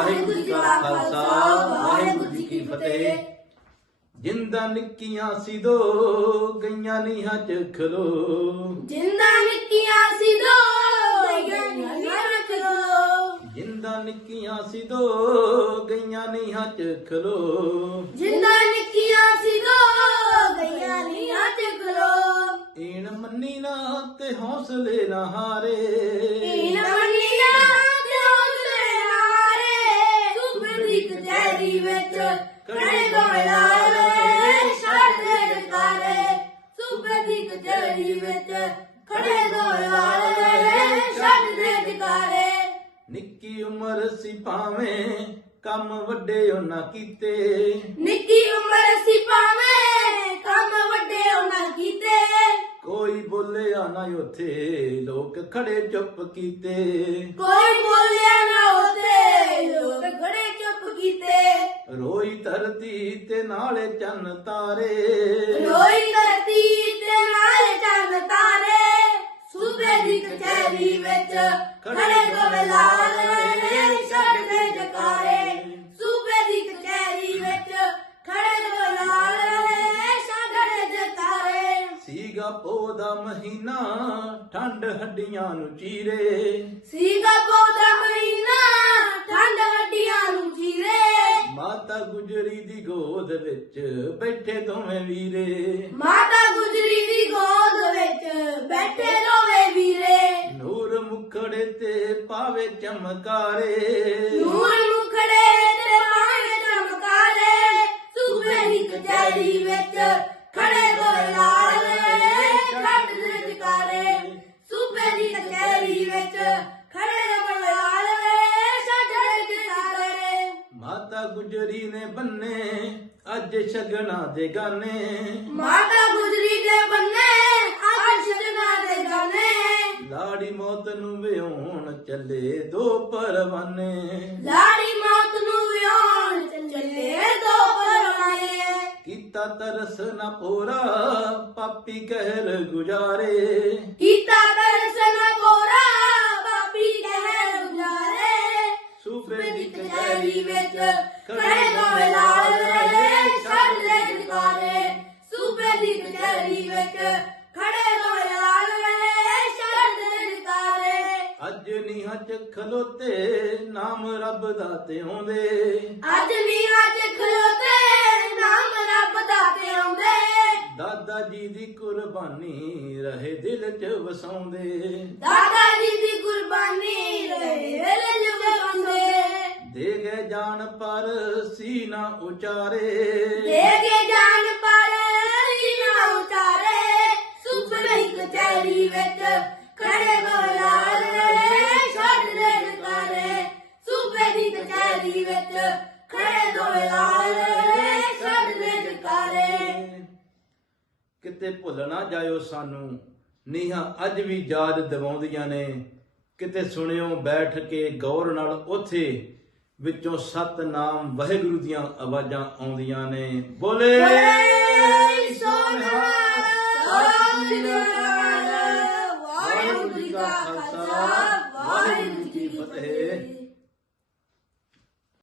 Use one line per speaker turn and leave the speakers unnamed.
ਵਾਹਿਗੁਰੂ ਜੀ ਕਾ ਖਾਲਸਾ ਵਾਹਿਗੁਰੂ ਜੀ ਕੀ ਫਤਿਹ। ਜਿੰਦਾਂ ਨਿੱਕੀਆਂ ਸੀ ਦੋ ਗਈਆਂ ਨੀਹਾਂ ਚ ਖਲੋ।
ਜਿੰਦਾ ਨਿੱਕੀਆਂ ਸੀ ਦੋ ਗਈਆਂ ਰੱਖ ਲੋ
ਜਿੰਦਾਂ ਨਿੱਕੀਆਂ ਸੀ ਦੋ ਗਈਆਂ ਨੀਹਾਂ ਚ ਖਲੋ।
ਜਿੰਦਾ ਨਿੱਕੀਆਂ ਸੀ ਦੋ ਗਈਆਂ ਨੀ ਹੱਥ ਖਲੋ।
ਈਣ ਮੰਨੀ ਨਾ ਤੇ ਹੌਸਲੇ ਨਾ ਹਾਰੇ। ਨਿੱਕੀ ਉਮਰ ਸੀ ਭਾਵੇਂ ਕੰਮ ਵੱਡੇ ਉਹਨਾਂ ਕੀਤੇ।
ਨਿੱਕੀ ਉਮਰ ਸੀ ਭਾਵੇਂ ਕੰਮ ਵੱਡੇ ਉਹਨਾਂ ਕੀਤੇ।
ਕੋਈ ਬੋਲਿਆ ਨਾ ਉਥੇ ਲੋਕ ਖੜੇ ਚੁੱਪ ਕੀਤੇ।
ਕੋਈ ਬੋਲਿਆ ਨਾ ਉਤੇ ਲੋਕ ਖੜੇ ਚੁੱਪ ਕੀਤੇ।
ਰੋਈ ਧਰਤੀ ਤੇ ਨਾਲੇ ਚੰਨ ਤਾਰੇ।
ਰੋਈ ਧਰਤੀ ਤੇ ਨਾਲ ਚੰਨ ਤਾਰੇ। ਸੂਬੇ ਦੀ ਕਚਹਿਰੀ ਵਿੱਚ ਖੜੇ ਦੋਵੇਂ ਲਾਲ ਛੱਡ ਦੇ ਜਕਾਰੇ। ਸੂਬੇ ਦੀ ਕਚਹਿਰੀ ਵਿੱਚ ਖੜੇ ਦੋਵੇਂ ਲਾਲ ਛੱਡ ਦੇ ਜਕਾਰੇ
ਸੀਗਾ ਪੋ ਦਾ ਮਹੀਨਾ ਠੰਡ ਹੱਡੀਆਂ ਨੂੰ ਚੀਰੇ।
ਸੀਗਾ ਪੌਦਾ ਮਹੀਨਾ ਠੰਡ ਹੱਡੀਆਂ ਨੂੰ ਚੀਰੇ।
ਮਾਤਾ ਗੁਜਰੀ ਦੀ ਗੋਦ ਵਿੱਚ ਬੈਠੇ ਦੋਵੇਂ ਵੀਰੇ।
ਮਾਤਾ ਗੁਜਰੀ ਦੀ ਗੋਦ ਵਿੱਚ
ਪਾਵੇ ਚਮਕਾਰੇ।
ਨੂਰ ਮੁਖੜੇ ਤੇ ਮਾਣੇ ਚਮਕਾਰੇ। ਸੂਬੇ ਦੀ ਕਚਹਿਰੀ ਵਿੱਚ ਖੜੇ ਦੋਵੇਂ ਲਾਲ ਛੱਡ ਦੇ ਜਕਾਰੇ ਸੂਬੇ ਦੀ ਕਚਹਿਰੀ ਵਿੱਚ ਖੜੇ ਦੋਵੇਂ ਲਾਲ ਛੱਡ ਦੇ ਜਕਾਰੇ
ਮਾਤਾ ਗੁਜਰੀ ਨੇ ਬੰਨੇ ਅੱਜ ਸ਼ਗਨਾ ਦੇ ਗਾਨੇ।
ਮਾਤਾ ਗੁਜਰੀ ਦੇ
ਚੱਲੇ ਦੋ ਪਰਵਾਨੇ।
ਲਾੜੀ ਮੌਤ ਨੂੰ ਵਿਆਹਣ ਚੱਲੇ ਦੋ ਪਰਵਾਨੇ।
ਕੀਤਾ ਤਰਸ ਨਾ ਪੂਰਾ ਪਾਪੀ ਕਹਿਰ ਗੁਜ਼ਾਰੇ।
ਕੀਤਾ ਦਰਸ਼ਨ ਕੋਰਾ ਬਾਪੀ ਕਹਿ ਗੁਜ਼ਾਰੇ।
ਸੂਬੇ
ਦੀ ਕਚਹਿਰੀ ਵਿੱਚ ਖੜੇ ਦੋਵੇਂ ਲਾਲ ਛੱਡ ਦੇ ਜਕਾਰੇ ਸੂਬੇ ਦੀ ਕਚਹਿਰੀ ਵਿੱਚ ਖੜੇ ਦੋਵੇਂ ਲਾਲ ਛੱਡ ਦੇ ਜਕਾਰੇ
ਅੱਜ ਚ ਖਲੋਤੇ ਨਾਮ ਰੱਬ ਦਾ ਤੇ ਆਉਂਦੇ।
ਅੱਜ ਨੀਹਾਂ 'ਚ ਖਲੋਤੇ ਨਾਮ ਰੱਬ ਦਾ ਤੇ ਆਉਂਦੇ।
ਦਾਦਾ ਜੀ ਦੀ ਕੁਰਬਾਨੀ ਰਹੇ ਦਿਲ ਚ ਵਸਾਉਂਦੇ।
ਦਾਦਾ ਜੀ ਦੀ ਕੁਰਬਾਨੀ ਰਹੇ ਵੇਲੇ ਜੁਗਾਉਂਦੇ
ਦੇ ਗਏ ਜਾਨ ਪਰ ਸੀਨਾ ਉਚਾਰੇ। ਕਿਤੇ ਭੁੱਲ ਨਾ ਜਾਇਓ ਸਾਨੂੰ। ਨੀਹਾਂ ਅੱਜ ਵੀ ਯਾਦ ਦਿਵਾਉਂਦੀਆਂ ਨੇ। ਕਿਤੇ ਸੁਣਿਓ ਬੈਠ ਕੇ ਗੌਰ ਨਾਲ ਉਥੇ ਵਿੱਚੋਂ ਸਤਨਾਮ ਵਾਹਿਗੁਰੂ ਦੀਆਂ ਆਵਾਜ਼ਾਂ ਆਉਂਦੀਆਂ ਨੇ। ਬੋਲੇ ਸੋਨਾ ਸਤਿ